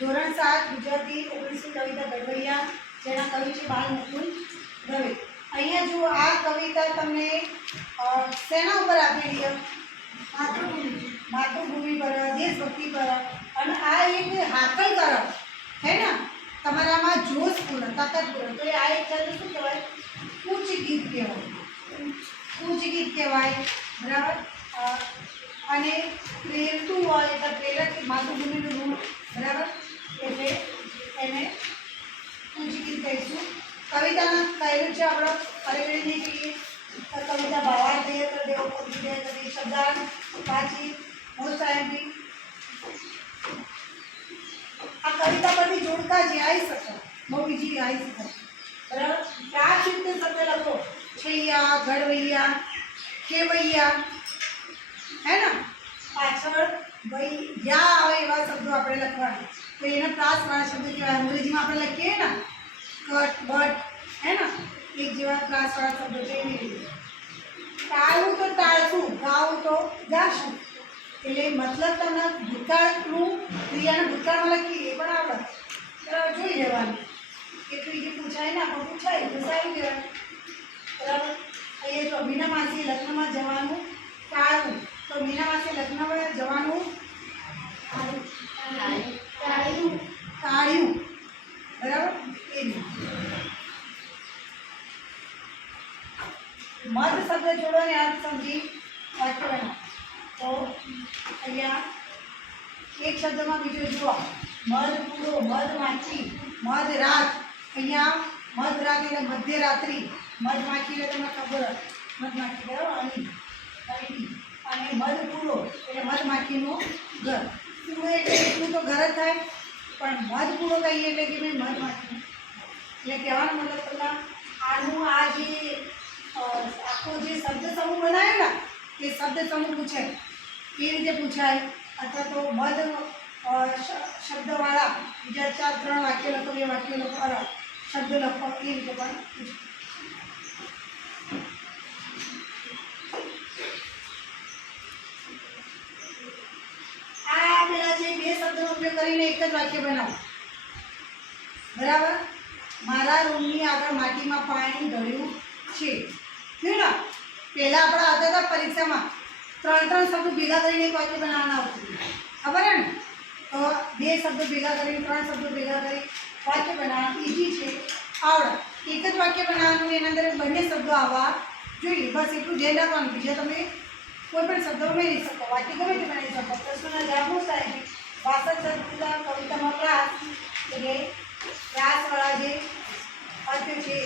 ધોરણ 7 ગુજરાતી 19 કવિતા ઘડવૈયા, જેના કવિ છે બાલમુકુંદ દવે. અહીંયા જો આ કવિતા તમને શેના ઉપર આપેલી છે? માતૃભૂમિ પર, દેશભક્તિ પર, અને આ એક હાકલ તરફ હે ને તમારામાં જોશપૂર્ણ, તાકાતપૂર્ણ. તો આ એક શબ્દ શું કહેવાય? ઉચ્ચ ગીત કહેવાય. ઉચ્ચ ગીત કહેવાય, બરાબર. અને પ્રેરતું હોય એટલે પ્રેરક માતૃભૂમિનું ઋણ, બરાબર, એટલે એને ઉચ્ચ ગીત કહીશું. કવિતાના કહેલું છે આપણો અરેવડી નહીં કહીએ કવિતા ભાવાર્થ દે કર દેવો પદ દે કદી શબ્દાર્થ વાતચીત મોસાયબી. આ કવિતા પરથી જોડકા જે આવી શકે બહુ બીજી આવી શકે, બરાબર. આ રીતે શબ્દ લખો: છૈયા, ઘડવૈયા, કેવૈયા, હે ને. પાછળ ભાઈ યા આવે એવા શબ્દો આપણે લખવાના. તો એના પ્રાસવાળા શબ્દ કહેવાય. અંગ્રેજીમાં આપણે લખીએ ને કટ બટ, હે ને, એક જેવા પ્રાસવાળા શબ્દો છે એવી રીતે. ટાળવું તો ટાળશું, ગાવું તો ગાશું. એટલે મતલબ તમને ભૂતકાળનું ક્રિયાને ભૂતકાળમાં લખી એ પણ આવડે, બરાબર. જોઈ લેવાનું કેટલું જે પૂછાય ને આપણે પૂછાય તો સારું કહેવાય, બરાબર. અહીંયા જો મીના માસી લગ્નમાં જવાનું ટાળવું, તો મીના માસી લગ્નમાં જવાનું ટાળ્યું, બરાબર. એ મધ શબ્દ જોડોને અર્થ સમજી વાક્ય બનાવો. તો અહીંયા એક શબ્દમાં બીજો જુઓ: મધ પૂરો, મધ માખી, મધ રાત. અહીંયા મધ રાત એટલે મધ્યરાત્રિ, મધ માખી એટલે તમને ખબર મધ માખી, બરાબર. અને મધ પૂરો એટલે મધ માખીનું ઘર. પૂરો એટલે એટલું તો ઘર જ થાય, પણ મધ પૂરો કહીએ એટલે કે ભાઈ મધ માખી. એટલે કહેવાનો મતલબ તમને આનું આ જે આખો જે શબ્દ સમૂહ બનાવ્યો ને એ શબ્દ સમૂહ પૂછાય એ રીતે પૂછાય, અથવા તો મધ શબ્દવાળા બીજા 4-3 વાક્ય લખો, 2 વાક્ય લખો, શબ્દ લખો, એ રીતે પણ પૂછાય. આ આપેલા છે 2 શબ્દનો ઉપયોગ કરીને એક જ વાક્ય બનાવો, બરાબર. મારા રૂમની આગળ માટીમાં પાણી ઢળ્યું છે. પહેલાં આપણે આવતા હતા પરીક્ષામાં 3 શબ્દો ભેગા કરીને એક વાક્ય બનાવવાના આવતું, ખબર હે ને. તો 2 શબ્દો ભેગા કરીને 3 શબ્દો ભેગા કરી વાક્ય બનાવવાનું ઈઝી છે, આવડે. એક જ વાક્ય બનાવવાનું, એના અંદર બંને શબ્દો આવવા જોઈએ, બસ એટલું ધ્યાન રાખવાનું. બીજા તમે કોઈ પણ શબ્દો ઉમેરી શકો, વાક્ય ગમે તે બનાવી શકો. પ્રશ્નના જવાબ થાય. ભાષા શબ્દ કવિતામાં પ્રાસ એટલે પ્રાસવાળા જે અર્થ છે